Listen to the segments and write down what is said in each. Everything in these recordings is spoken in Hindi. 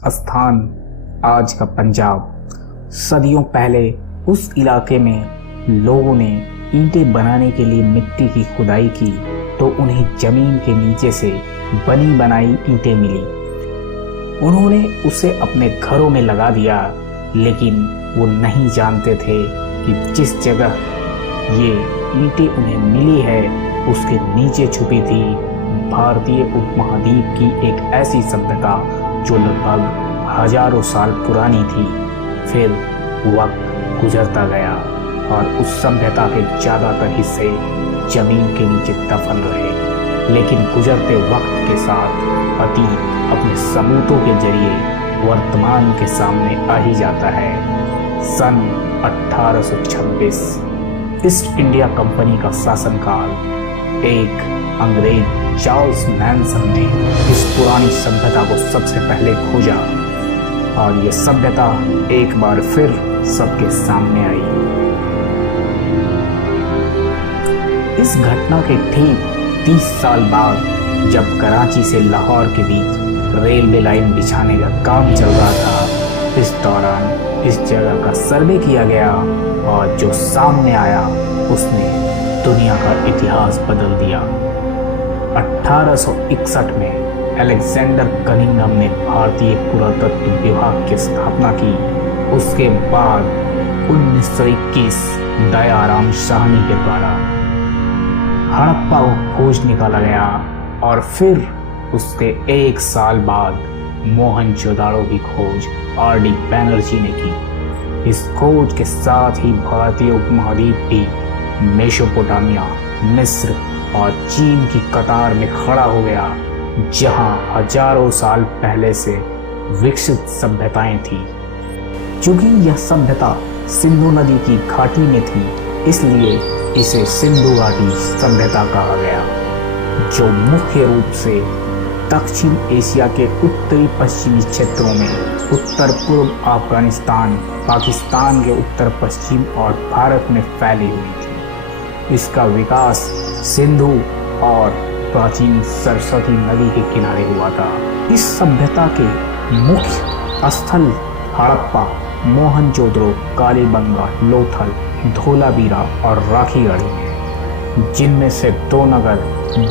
स्थान आज का पंजाब। सदियों पहले उस इलाके में लोगों ने ईंटें बनाने के लिए मिट्टी की खुदाई की तो उन्हें जमीन के नीचे से बनी बनाई ईंटें मिली। उन्होंने उसे अपने घरों में लगा दिया, लेकिन वो नहीं जानते थे कि जिस जगह ये ईंटें उन्हें मिली है उसके नीचे छुपी थी भारतीय उपमहाद्वीप की एक ऐसी सभ्यता जो लगभग हजारों साल पुरानी थी। फिर वक्त गुजरता गया और उस सभ्यता के ज्यादातर हिस्से जमीन के नीचे दफन रहे, लेकिन गुजरते वक्त के साथ अतीत अपने सबूतों के जरिए वर्तमान के सामने आ ही जाता है। सन 1826 ईस्ट इंडिया कंपनी का शासनकाल। एक अंग्रेज चार्ल्स मैनसन ने इस पुरानी सभ्यता को सबसे पहले खोजा और यह सभ्यता एक बार फिर सबके सामने आई। इस घटना के ठीक 30 साल बाद, जब कराची से लाहौर के बीच रेलवे लाइन बिछाने का काम चल रहा था, इस दौरान इस जगह का सर्वे किया गया और जो सामने आया उसने दुनिया का इतिहास बदल दिया। 1861 में अलेक्जेंडर कनिंघम ने भारतीय पुरातत्व विभाग की स्थापना की। उसके बाद 1921 दयाराम साहनी के द्वारा हड़प्पा को खोज निकाला गया और फिर उसके एक साल बाद मोहनजोदाड़ो की खोज आर.डी. बैनर्जी ने की। इस खोज के साथ ही भारतीय उपमहाद्वीप भी मेसोपोटामिया, मिस्र और चीन की कतार में खड़ा हो गया, जहां हजारों साल पहले से विकसित सभ्यताएं थी। चूंकि यह सभ्यता सिंधु नदी की घाटी में थी, इसलिए इसे सिंधु घाटी सभ्यता कहा गया, जो मुख्य रूप से दक्षिण एशिया के उत्तरी पश्चिमी क्षेत्रों में उत्तर पूर्व अफगानिस्तान, पाकिस्तान के उत्तर पश्चिम और भारत में फैली हुई थी। इसका विकास सिंधु और प्राचीन सरस्वती नदी के किनारे हुआ था। इस सभ्यता के मुख्य स्थल हड़प्पा, मोहनजोदड़ो, कालीबंगा, लोथल, धोलावीरा और राखीगढ़ी हैं, जिनमें से दो नगर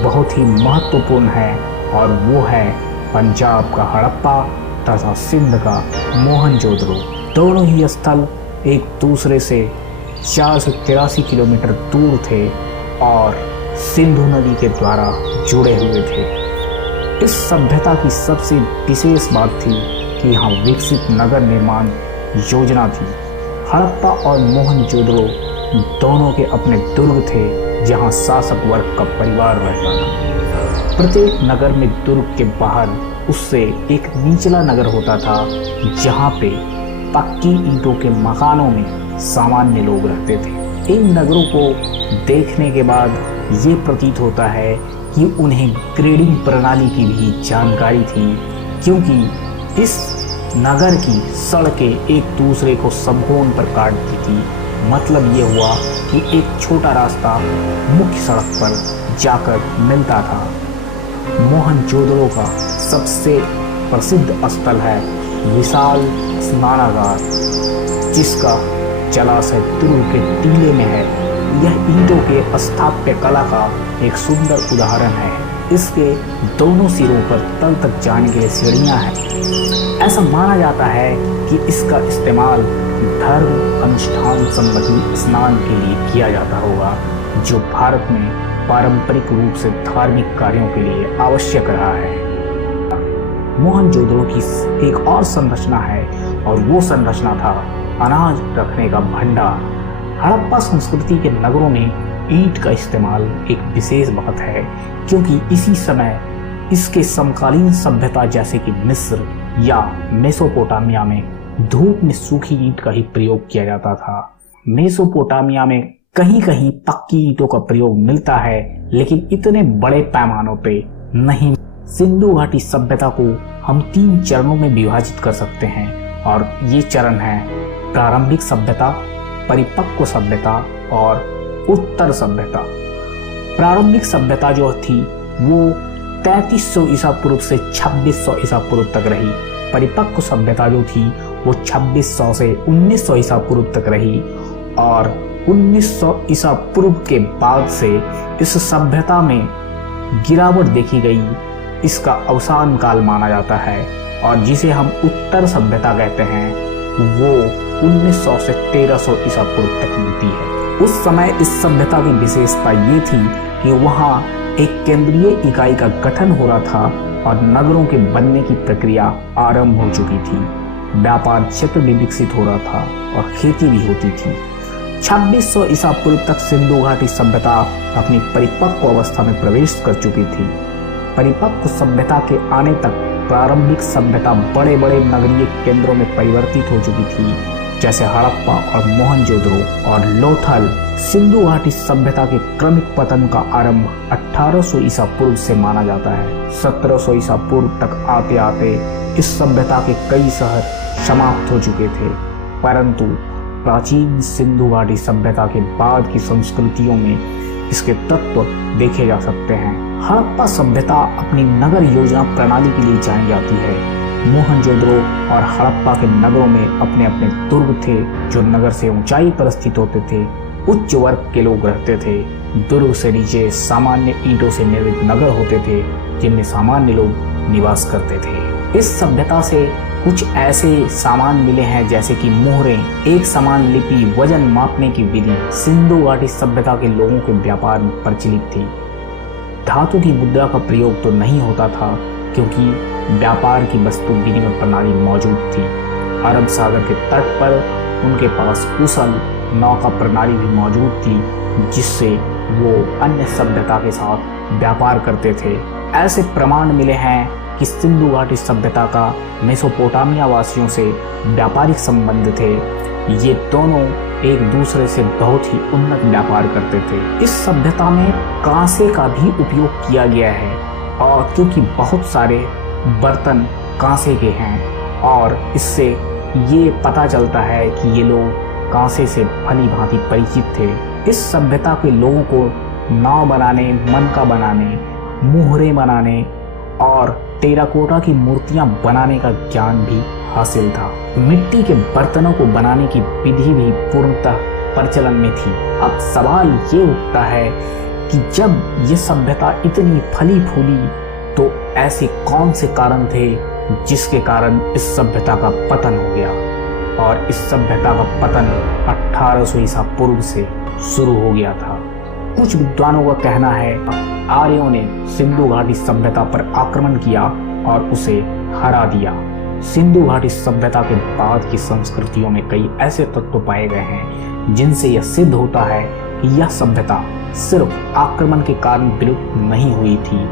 बहुत ही महत्वपूर्ण हैं और वो है पंजाब का हड़प्पा तथा सिंध का मोहनजोदड़ो। दोनों ही स्थल एक दूसरे से 483 किलोमीटर दूर थे और सिंधु नदी के द्वारा जुड़े हुए थे। इस सभ्यता की सबसे विशेष बात थी कि यहाँ विकसित नगर निर्माण योजना थी। हड़प्पा और मोहनजोदड़ो दोनों के अपने दुर्ग थे, जहाँ शासक वर्ग का परिवार रहता था। प्रत्येक नगर में दुर्ग के बाहर उससे एक निचला नगर होता था, जहाँ पे पक्की ईंटों के मकानों में सामान्य लोग रहते थे। इन नगरों को देखने के बाद ये प्रतीत होता है कि उन्हें ग्रेडिंग प्रणाली की भी जानकारी थी, क्योंकि इस नगर की सड़कें एक दूसरे को समकोण पर काटती थी। मतलब ये हुआ कि एक छोटा रास्ता मुख्य सड़क पर जाकर मिलता था। मोहनजोदड़ो का सबसे प्रसिद्ध स्थल है विशाल स्नानागार, जिसका जलाशय दुर्ग के टीले में है। यह ईंटों के स्थापत्य कला का एक सुंदर उदाहरण है। इसके दोनों सिरों पर तल तक जाने के लिए सीढ़ियां हैं। ऐसा माना जाता है कि इसका इस्तेमाल धर्म अनुष्ठान संबंधी स्नान के लिए किया जाता होगा, जो भारत में पारंपरिक रूप से धार्मिक कार्यों के लिए आवश्यक रहा है। मोहनजोदड़ो की एक और संरचना है और वो संरचना था अनाज रखने का भंडार। हड़प्पा संस्कृति के नगरों में ईंट का इस्तेमाल एक विशेष बात है, क्योंकि इसी समय इसके समकालीन सभ्यता जैसे कि मिस्र या मेसोपोटामिया में धूप में सूखी ईंट का ही प्रयोग किया जाता था। मेसोपोटामिया में कहीं कहीं पक्की ईंटों का प्रयोग मिलता है, लेकिन इतने बड़े पैमानों पे नहीं। सिंधु घाटी सभ्यता को हम 3 चरणों में विभाजित कर सकते हैं, और ये चरण है प्रारंभिक सभ्यता, परिपक्व सभ्यता और उत्तर सभ्यता। प्रारंभिक सभ्यता जो थी वो 3300 ईसा पूर्व से 2600 ईसा पूर्व तक रही। परिपक्व सभ्यता जो थी वो 2600 से 1900 ईसा पूर्व तक रही और 1900 ईसा पूर्व के बाद से इस सभ्यता में गिरावट देखी गई। इसका अवसान काल माना जाता है और जिसे हम उत्तर सभ्यता कहते हैं वो 1900 से 1300 ईसा पूर्व तक मिलती है। उस समय इस सभ्यता की विशेषता ये थी कि वहाँ एक केंद्रीय इकाई का गठन हो रहा था और नगरों के बनने की प्रक्रिया आरंभ हो चुकी थी। व्यापार क्षेत्र भी विकसित हो रहा था और खेती भी होती थी। 2600 ईसा पूर्व तक सिंधु घाटी सभ्यता अपनी परिपक्व अवस्था में प्रवेश कर चुकी थी। परिपक्व सभ्यता के आने तक प्रारंभिक सभ्यता बड़े बड़े नगरीय केंद्रों में परिवर्तित हो चुकी थी, जैसे हड़प्पा और मोहनजोदड़ो और लोथल। सिंधु घाटी सभ्यता के क्रमिक पतन का आरंभ 1800 ईसा पूर्व से माना जाता है। 1700 ईसा पूर्व तक आते आते इस सभ्यता के कई शहर समाप्त हो चुके थे, परंतु प्राचीन सिंधु घाटी सभ्यता के बाद की संस्कृतियों में इसके तत्व देखे जा सकते हैं। हड़प्पा सभ्यता अपनी नगर योजना प्रणाली के लिए जानी जाती है। मोहनजोदड़ो और हड़प्पा के नगरों में अपने अपने दुर्ग थे जो नगर से ऊंचाई पर स्थित होते थे। उच्च वर्ग के लोग रहते थे। दुर्ग से नीचे सामान्य ईंटों से निर्मित नगर होते थे जिनमें सामान्य लोग निवास करते थे। इस सभ्यता से कुछ ऐसे सामान मिले हैं जैसे कि मोहरें, एक समान लिपि, वजन मापने की विधि सिंधु घाटी सभ्यता के लोगों के व्यापार में प्रचलित थी। धातु की मुद्रा का प्रयोग तो नहीं होता था क्योंकि व्यापार की वस्तु विनिमय प्रणाली मौजूद थी। अरब सागर के तट पर उनके पास कुशल नौका प्रणाली भी मौजूद थी जिससे वो अन्य सभ्यता के साथ व्यापार करते थे। ऐसे प्रमाण मिले हैं कि सिंधु घाटी सभ्यता का मेसोपोटामिया वासियों से व्यापारिक संबंध थे। ये दोनों एक दूसरे से बहुत ही उन्नत व्यापार करते थे। इस सभ्यता में कांसे का भी उपयोग किया गया है और क्योंकि बहुत सारे बर्तन कांसे के हैं और इससे ये पता चलता है कि ये लोग कांसे से भली भांति परिचित थे। इस सभ्यता के लोगों को नाव बनाने, मनका बनाने, मुहरे बनाने और टेराकोटा की मूर्तियां बनाने का ज्ञान भी हासिल था। मिट्टी के बर्तनों को बनाने की विधि भी पूर्णतः प्रचलन में थी। अब सवाल ये उठता है कि जब ये सभ्यता इतनी फली फूली तो ऐसे कौन से कारण थे जिसके कारण इस सभ्यता का पतन हो गया। और इस सभ्यता का पतन 1800 ईसा पूर्व से शुरू हो गया था। कुछ विद्वानों का कहना है आर्यों ने सिंधु घाटी सभ्यता पर आक्रमण किया और उसे हरा दिया। सिंधु घाटी सभ्यता के बाद की संस्कृतियों में कई ऐसे तत्व पाए गए हैं जिनसे यह सिद्ध होता है कि यह सभ्यता सिर्फ आक्रमण के कारण विलुप्त नहीं हुई थी,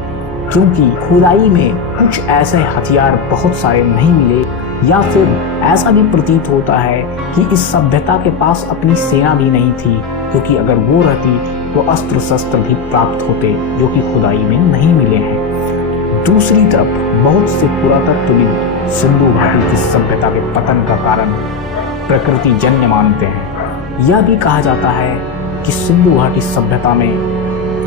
क्योंकि खुदाई में कुछ ऐसे हथियार बहुत सारे नहीं मिले, या फिर ऐसा भी प्रतीत होता है कि इस सभ्यता के पास अपनी सेना भी नहीं थी, क्योंकि अगर वो रहती तो अस्त्र शस्त्र भी प्राप्त होते जो कि खुदाई में नहीं मिले हैं। दूसरी तरफ बहुत से पुरातत्वविद सिंधु घाटी की सभ्यता के पतन का कारण प्रकृति जन्य मानते हैं। यह भी कहा जाता है कि सिंधु घाटी सभ्यता में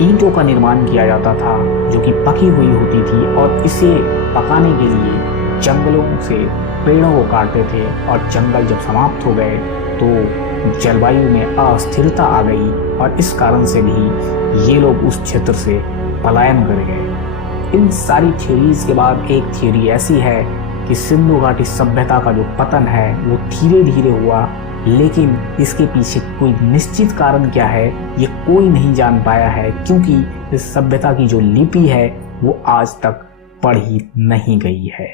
ईंटों का निर्माण किया जाता था जो कि पकी हुई होती थी और इसे पकाने के लिए जंगलों से पेड़ों को काटते थे और जंगल जब समाप्त हो गए तो जलवायु में अस्थिरता आ गई और इस कारण से भी ये लोग उस क्षेत्र से पलायन कर गए। इन सारी थ्योरीज के बाद एक थ्योरी ऐसी है कि सिंधु घाटी सभ्यता का जो पतन है वो धीरे धीरे हुआ, लेकिन इसके पीछे कोई निश्चित कारण क्या है ये कोई नहीं जान पाया है, क्योंकि इस सभ्यता की जो लिपि है वो आज तक पढ़ी नहीं गई है।